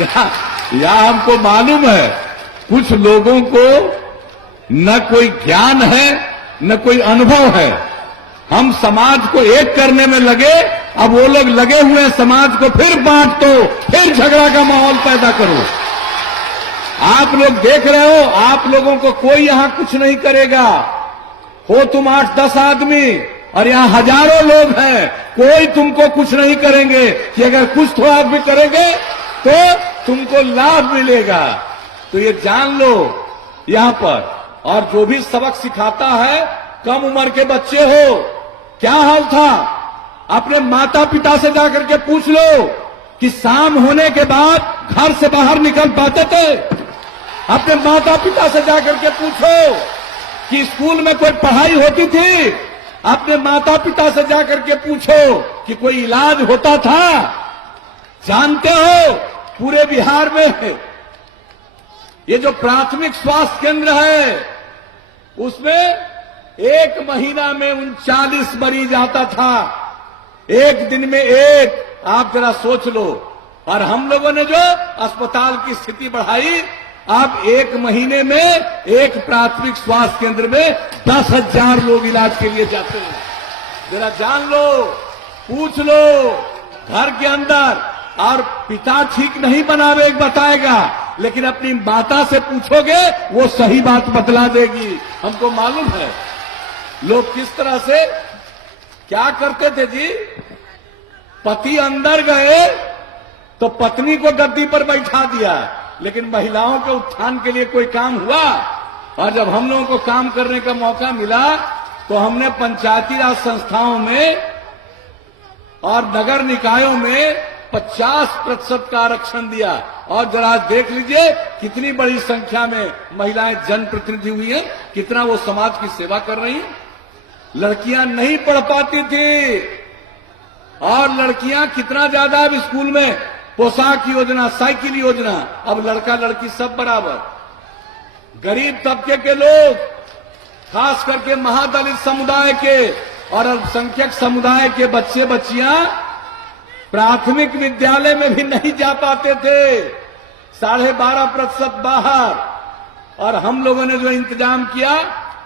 या हमको मालूम है कुछ लोगों को न कोई ज्ञान है न कोई अनुभव है। हम समाज को एक करने में लगे, अब वो लोग लगे हुए हैं समाज को फिर बांट दो, फिर झगड़ा का माहौल पैदा करो। आप लोग देख रहे हो, आप लोगों को कोई यहां कुछ नहीं करेगा। हो तुम 8-10 आदमी और यहां हजारों लोग हैं, कोई तुमको कुछ नहीं करेंगे कि अगर कुछ तो आप भी करेंगे तो तुमको लाभ मिलेगा। तो ये जान लो यहां पर। और जो भी सबक सिखाता है, कम उम्र के बच्चे हो, क्या हाल था अपने माता पिता से जाकर के पूछ लो कि शाम होने के बाद घर से बाहर निकल पाते थे। अपने माता पिता से जाकर के पूछो कि स्कूल में कोई पढ़ाई होती थी। अपने माता पिता से जाकर के पूछो कि कोई इलाज होता था। जानते हो पूरे बिहार में ये जो प्राथमिक स्वास्थ्य केंद्र है उसमें एक महीना में 39 मरीज आता था, एक दिन में एक। आप जरा सोच लो। और हम लोगों ने जो अस्पताल की स्थिति बढ़ाई, अब एक महीने में एक प्राथमिक स्वास्थ्य केंद्र में 10,000 लोग इलाज के लिए जाते हैं। जरा जान लो, पूछ लो घर के अंदर। और पिता ठीक नहीं बनावे बताएगा, लेकिन अपनी माता से पूछोगे वो सही बात बतला देगी। हमको मालूम है लोग किस तरह से क्या करते थे जी। पति अंदर गए तो पत्नी को गद्दी पर बैठा दिया, लेकिन महिलाओं के उत्थान के लिए कोई काम हुआ। और जब हम लोगों को काम करने का मौका मिला तो हमने पंचायती राज संस्थाओं में और नगर निकायों में 50% का आरक्षण दिया। और जरा देख लीजिए कितनी बड़ी संख्या में महिलाएं जनप्रतिनिधि हुई हैं, कितना वो समाज की सेवा कर रही हैं। लड़कियां नहीं पढ़ पाती थी और लड़कियां कितना ज्यादा अब स्कूल में पोशाक योजना, साइकिल योजना, अब लड़का लड़की सब बराबर। गरीब तबके के लोग, खास करके महादलित समुदाय के और अल्पसंख्यक समुदाय के बच्चे बच्चियां प्राथमिक विद्यालय में भी नहीं जा पाते थे। 12.5% बाहर। और हम लोगों ने जो इंतजाम किया,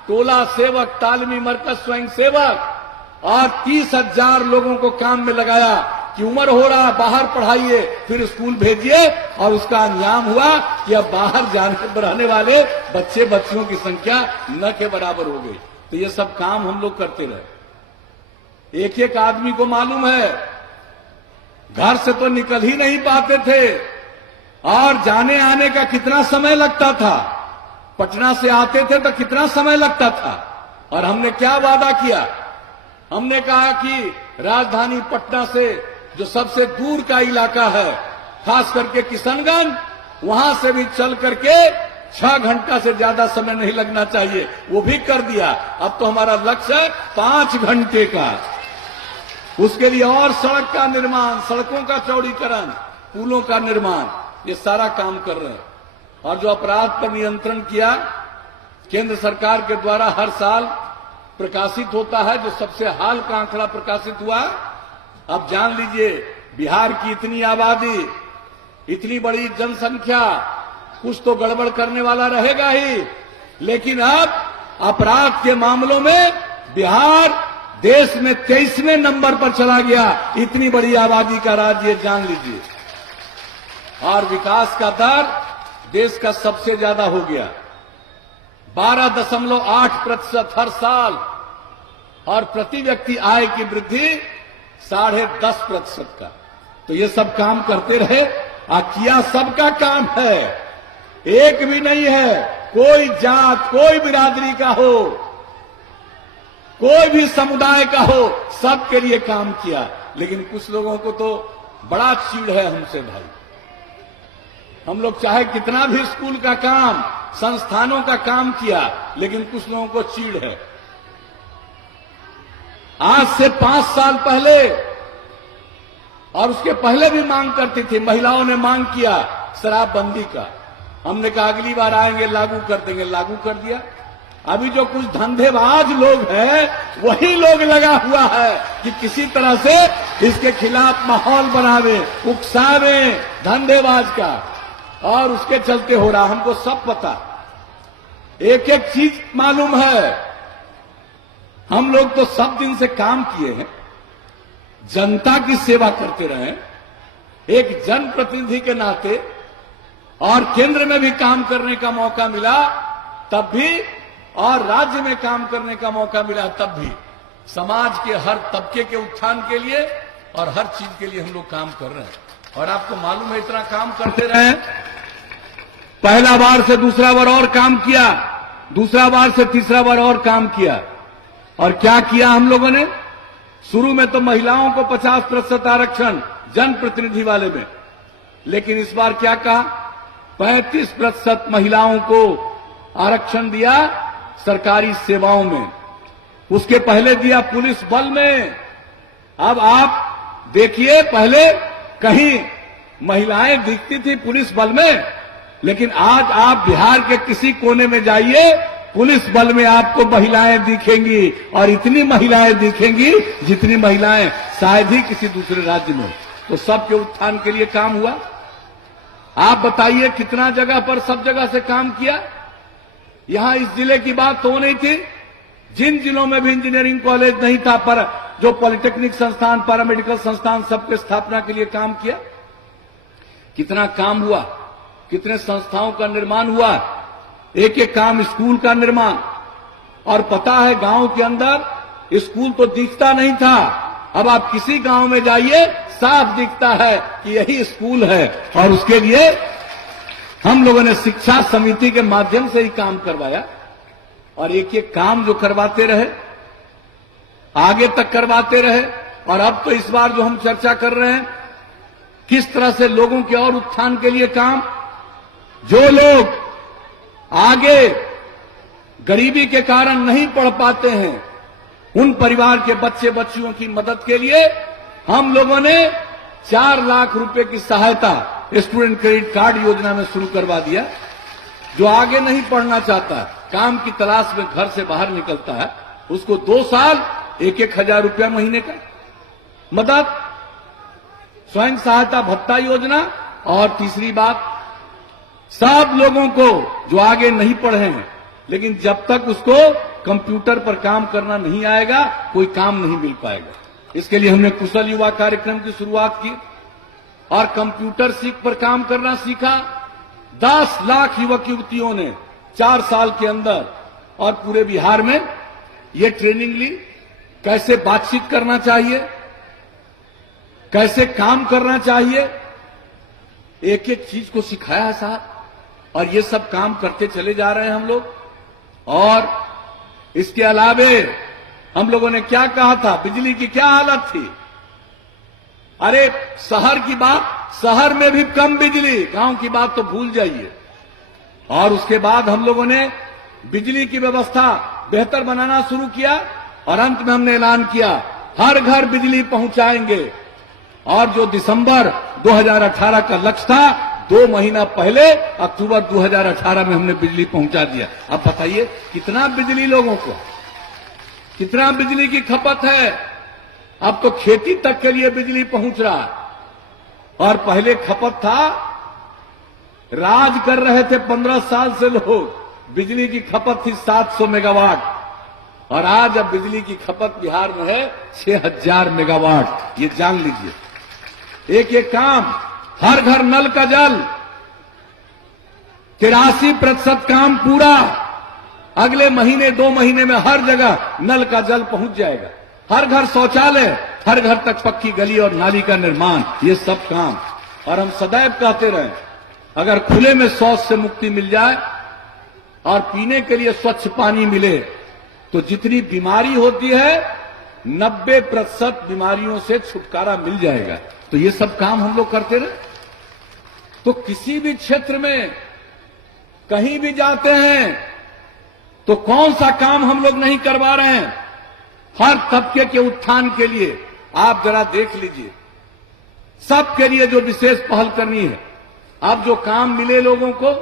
टोला सेवक, तालीमी मरकज स्वयं सेवक और 30,000 लोगों को काम में लगाया कि उम्र हो रहा बाहर पढ़ाइए, फिर स्कूल भेजिए। और उसका अंजाम हुआ कि अब बाहर जाने रहने वाले बच्चे बच्चियों की संख्या न के बराबर हो गई। तो ये सब काम हम लोग करते रहे। एक एक आदमी को मालूम है घर से तो निकल ही नहीं पाते थे और जाने आने का कितना समय लगता था। पटना से आते थे तो कितना समय लगता था। और हमने क्या वादा किया, हमने कहा कि राजधानी पटना से जो सबसे दूर का इलाका है, खास करके किशनगंज, वहां से भी चल करके 6 घंटा से ज्यादा समय नहीं लगना चाहिए। वो भी कर दिया। अब तो हमारा लक्ष्य है 5 घंटे का। उसके लिए और सड़क का निर्माण, सड़कों का चौड़ीकरण, पुलों का निर्माण, ये सारा काम कर रहे हैं। और जो अपराध पर नियंत्रण किया, केंद्र सरकार के द्वारा हर साल प्रकाशित होता है, जो सबसे हाल का आंकड़ा प्रकाशित हुआ। अब जान लीजिए बिहार की इतनी आबादी, इतनी बड़ी जनसंख्या, कुछ तो गड़बड़ करने वाला रहेगा ही। लेकिन अब अपराध के मामलों में बिहार देश में 23वें नंबर पर चला गया। इतनी बड़ी आबादी का राज्य, जान लीजिए। और विकास का दर देश का सबसे ज्यादा हो गया, 12.8% हर साल। और प्रति व्यक्ति आय की वृद्धि 10.5% का। तो ये सब काम करते रहे। किया सबका काम है, एक भी नहीं है। कोई जात, कोई बिरादरी का हो, कोई भी समुदाय का हो, सबके लिए काम किया। लेकिन कुछ लोगों को तो बड़ा चीड़ है हमसे भाई। हम लोग चाहे कितना भी स्कूल का काम, संस्थानों का काम किया, लेकिन कुछ लोगों को चीड़ है। आज से 5 साल पहले और उसके पहले भी मांग करती थी, महिलाओं ने मांग किया शराबबंदी का। हमने कहा अगली बार आएंगे लागू कर देंगे, लागू कर दिया। अभी जो कुछ धंधेबाज लोग हैं वही लोग लगा हुआ है कि किसी तरह से इसके खिलाफ माहौल बनावे, उकसावे धंधेबाज का, और उसके चलते हो रहा। हमको सब पता, एक एक चीज मालूम है। हम लोग तो सब दिन से काम किए हैं, जनता की सेवा करते रहे एक जनप्रतिनिधि के नाते, और केंद्र में भी काम करने का मौका मिला तब भी, और राज्य में काम करने का मौका मिला तब भी, समाज के हर तबके के उत्थान के लिए और हर चीज के लिए हम लोग काम कर रहे हैं। और आपको मालूम है इतना काम करते रहे, पहला बार से दूसरा बार और काम किया, दूसरा बार से तीसरा बार और काम किया। और क्या किया हम लोगों ने? शुरू में तो महिलाओं को 50% आरक्षण जनप्रतिनिधि वाले में, लेकिन इस बार क्या कहा? 35% महिलाओं को आरक्षण दिया सरकारी सेवाओं में। उसके पहले दिया पुलिस बल में। अब आप देखिए, पहले कहीं महिलाएं दिखती थी पुलिस बल में, लेकिन आज आप बिहार के किसी कोने में जाइए, पुलिस बल में आपको महिलाएं दिखेंगी, और इतनी महिलाएं दिखेंगी जितनी महिलाएं शायद ही किसी दूसरे राज्य में। तो सबके उत्थान के लिए काम हुआ। आप बताइए कितना जगह पर सब जगह से काम किया। यहां इस जिले की बात हो नहीं थी, जिन जिलों में भी इंजीनियरिंग कॉलेज नहीं था, पर जो पॉलिटेक्निक संस्थान, पैरामेडिकल संस्थान, सबके स्थापना के लिए काम किया। कितना काम हुआ, कितने संस्थाओं का निर्माण हुआ, एक एक काम, स्कूल का निर्माण। और पता है गांव के अंदर स्कूल तो दिखता नहीं था, अब आप किसी गांव में जाइए साफ दिखता है कि यही स्कूल है। और उसके लिए हम लोगों ने शिक्षा समिति के माध्यम से ही काम करवाया, और एक एक काम जो करवाते रहे, आगे तक करवाते रहे। और अब तो इस बार जो हम चर्चा कर रहे हैं, किस तरह से लोगों के और उत्थान के लिए काम, जो लोग आगे गरीबी के कारण नहीं पढ़ पाते हैं, उन परिवार के बच्चे बच्चियों की मदद के लिए हम लोगों ने 4 लाख रुपए की सहायता स्टूडेंट क्रेडिट कार्ड योजना में शुरू करवा दिया। जो आगे नहीं पढ़ना चाहता, काम की तलाश में घर से बाहर निकलता है, उसको 2 साल 1-1 हजार रुपया महीने का मदद, स्वयं सहायता भत्ता योजना। और तीसरी बात, सब लोगों को जो आगे नहीं पढ़े हैं, लेकिन जब तक उसको कंप्यूटर पर काम करना नहीं आएगा, कोई काम नहीं मिल पाएगा। इसके लिए हमने कुशल युवा कार्यक्रम की शुरुआत की और कंप्यूटर सीख पर काम करना सीखा। 10 लाख युवक युवतियों ने 4 साल के अंदर और पूरे बिहार में ये ट्रेनिंग ली, कैसे बातचीत करना चाहिए, कैसे काम करना चाहिए, एक एक चीज को सिखाया है साहब। और ये सब काम करते चले जा रहे हैं हम लोग। और इसके अलावे हम लोगों ने क्या कहा था, बिजली की क्या हालत थी, अरे शहर की बात, शहर में भी कम बिजली, गांव की बात तो भूल जाइए। और उसके बाद हम लोगों ने बिजली की व्यवस्था बेहतर बनाना शुरू किया, और अंत में हमने ऐलान किया हर घर बिजली पहुंचाएंगे। और जो दिसंबर 2018 का लक्ष्य था, 2 महीना पहले अक्टूबर 2018 में हमने बिजली पहुंचा दिया। अब बताइए कितना बिजली लोगों को, कितना बिजली की खपत है। अब तो खेती तक के लिए बिजली पहुंच रहा है। और पहले खपत था, राज कर रहे थे 15 साल से लोग, बिजली की खपत थी 700 मेगावाट, और आज अब बिजली की खपत बिहार में है 6000 मेगावाट। ये जान लीजिए, एक एक काम, हर घर नल का जल, 83% काम पूरा। अगले महीने 2 महीने में हर जगह नल का जल पहुंच जाएगा, हर घर शौचालय, हर घर तक पक्की गली और नाली का निर्माण, ये सब काम। और हम सदैव कहते रहे, अगर खुले में शौच से मुक्ति मिल जाए और पीने के लिए स्वच्छ पानी मिले, तो जितनी बीमारी होती है 90% बीमारियों से छुटकारा मिल जाएगा। तो ये सब काम हम लोग करते रहे। तो किसी भी क्षेत्र में कहीं भी जाते हैं तो कौन सा काम हम लोग नहीं करवा रहे हैं, हर तबके के उत्थान के लिए। आप जरा देख लीजिए, सबके लिए जो विशेष पहल करनी है। अब जो काम मिले लोगों को,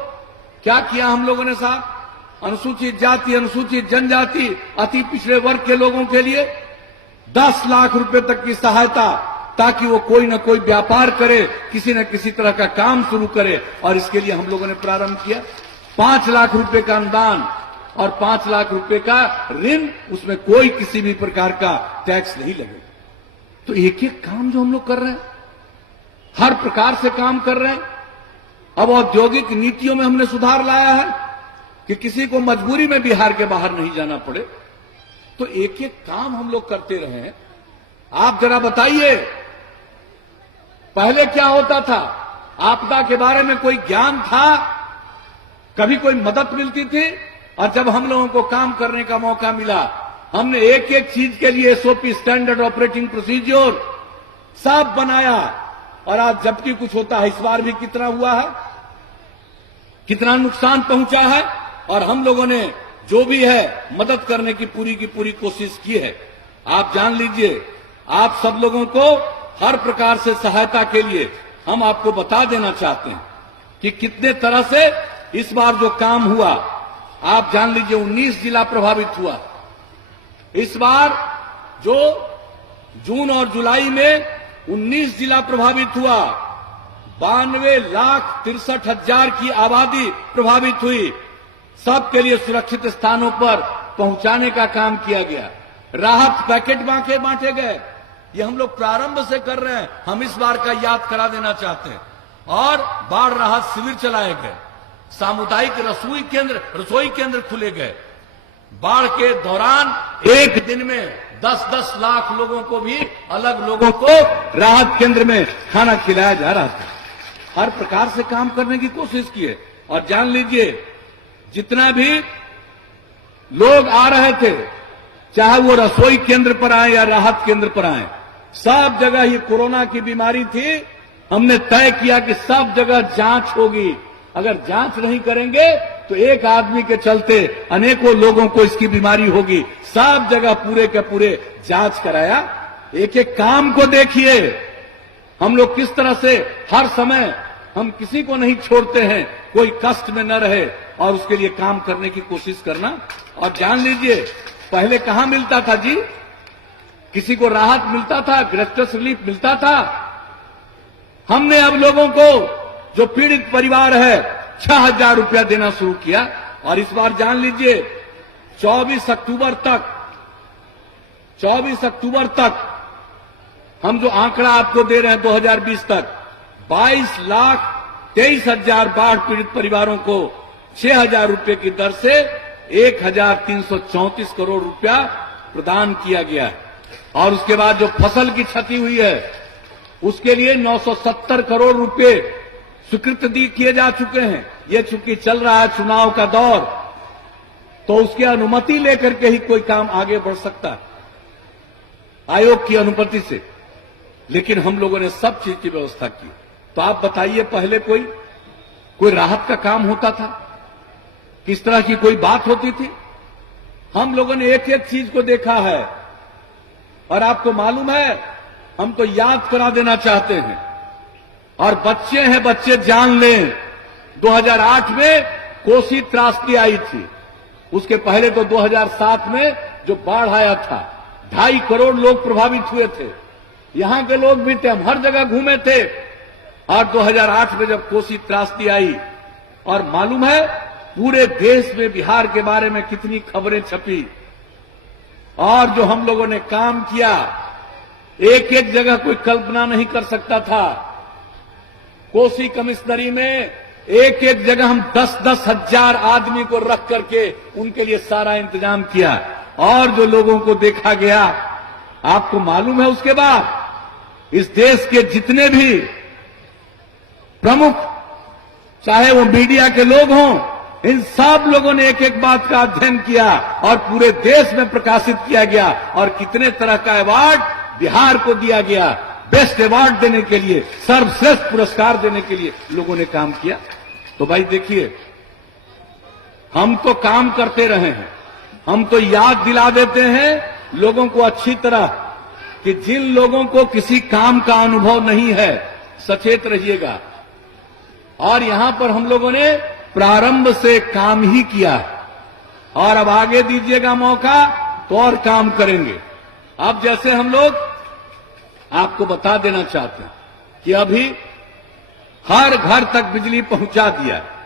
क्या किया हम लोगों ने साहब, अनुसूचित जाति, अनुसूचित जनजाति, अति पिछड़े वर्ग के लोगों के लिए 10 लाख रुपए तक की सहायता, ताकि वो कोई न कोई व्यापार करे, किसी न किसी तरह का काम शुरू करे। और इसके लिए हम लोगों ने प्रारंभ किया 5 लाख रुपए का अनुदान और 5 लाख रुपए का ऋण, उसमें कोई किसी भी प्रकार का टैक्स नहीं लगेगा। तो एक एक काम जो हम लोग कर रहे हैं, हर प्रकार से काम कर रहे हैं। अब औद्योगिक नीतियों में हमने सुधार लाया है कि किसी को मजबूरी में बिहार के बाहर नहीं जाना पड़े। तो एक एक काम हम लोग करते रहे हैं। आप जरा बताइए, पहले क्या होता था? आपदा के बारे में कोई ज्ञान था? कभी कोई मदद मिलती थी? और जब हम लोगों को काम करने का मौका मिला, हमने एक एक चीज के लिए एसओपी, स्टैंडर्ड ऑपरेटिंग प्रोसीजर, सब बनाया। और आज जबकि कुछ होता है, इस बार भी कितना हुआ है, कितना नुकसान पहुंचा है, और हम लोगों ने जो भी है मदद करने की पूरी कोशिश की है। आप जान लीजिए, आप सब लोगों को हर प्रकार से सहायता के लिए हम आपको बता देना चाहते हैं कि कितने तरह से इस बार जो काम हुआ। आप जान लीजिए 19 जिला प्रभावित हुआ। इस बार जो जून और जुलाई में 19 जिला प्रभावित हुआ, 92,63,000 की आबादी प्रभावित हुई। सबके लिए सुरक्षित स्थानों पर पहुंचाने का काम किया गया। राहत पैकेट बांटे गए। ये हम लोग प्रारंभ से कर रहे हैं। हम इस बार का याद करा देना चाहते हैं। और बाढ़ राहत शिविर चलाए गए, सामुदायिक रसोई केंद्र खुले गए। बाढ़ के दौरान एक दिन में 10-10 लाख लोगों को भी, अलग लोगों को राहत केंद्र में खाना खिलाया जा रहा था। हर प्रकार से काम करने की कोशिश की है। और जान लीजिए, जितना भी लोग आ रहे थे, चाहे वो रसोई केंद्र पर आए या राहत केंद्र पर आए, सब जगह ये कोरोना की बीमारी थी। हमने तय किया कि सब जगह जांच होगी। अगर जांच नहीं करेंगे तो एक आदमी के चलते अनेकों लोगों को इसकी बीमारी होगी। सब जगह पूरे के पूरे जांच कराया। एक एक काम को देखिए, हम लोग किस तरह से हर समय हम किसी को नहीं छोड़ते हैं, कोई कष्ट में न रहे, और उसके लिए काम करने की कोशिश करना। और जान लीजिए, पहले कहां मिलता था जी? किसी को राहत मिलता था, डिस्ट्रेस रिलीफ मिलता था? हमने अब लोगों को, जो पीड़ित परिवार है, 6,000 रुपया देना शुरू किया। और इस बार जान लीजिए, 24 अक्टूबर तक हम जो आंकड़ा आपको दे रहे हैं 2020 तक, 22,23,000 बाढ़ पीड़ित परिवारों को 6,000 रुपये की दर से 1,334 करोड़ रुपया प्रदान किया गया है। और उसके बाद जो फसल की क्षति हुई है, उसके लिए 970 करोड़ रुपए स्वीकृत किए जा चुके हैं। ये चूंकि चल रहा है चुनाव का दौर, तो उसकी अनुमति लेकर के ही कोई काम आगे बढ़ सकता है, आयोग की अनुमति से। लेकिन हम लोगों ने सब चीज की व्यवस्था की। तो आप बताइए, पहले कोई राहत का काम होता था? किस तरह की कोई बात होती थी? हम लोगों ने एक एक चीज को देखा है। और आपको मालूम है, हम तो याद करा देना चाहते हैं, और बच्चे हैं, बच्चे जान लें, 2008 में कोसी त्रासदी आई थी। उसके पहले तो 2007 में जो बाढ़ आया था, 2.5 करोड़ लोग प्रभावित हुए थे। यहां के लोग भी थे, हम हर जगह घूमे थे। और 2008 में जब कोसी त्रासदी आई, और मालूम है पूरे देश में बिहार के बारे में कितनी खबरें छपी, और जो हम लोगों ने काम किया, एक एक जगह कोई कल्पना नहीं कर सकता था। कोसी कमिश्नरी में एक एक जगह हम 10-10 हजार आदमी को रख करके उनके लिए सारा इंतजाम किया। और जो लोगों को देखा गया, आपको मालूम है, उसके बाद इस देश के जितने भी प्रमुख, चाहे वो मीडिया के लोग हों, इन सब लोगों ने एक एक बात का अध्ययन किया और पूरे देश में प्रकाशित किया गया। और कितने तरह का अवार्ड बिहार को दिया गया, बेस्ट अवार्ड देने के लिए, सर्वश्रेष्ठ पुरस्कार देने के लिए लोगों ने काम किया। तो भाई देखिए, हम तो काम करते रहे हैं, हम तो याद दिला देते हैं लोगों को अच्छी तरह कि जिन लोगों को किसी काम का अनुभव नहीं है, सचेत रहिएगा। और यहां पर हम लोगों ने प्रारंभ से काम ही किया। और अब आगे दीजिएगा मौका तो और काम करेंगे। अब जैसे हम लोग आपको बता देना चाहते हैं कि अभी हर घर तक बिजली पहुंचा दिया है।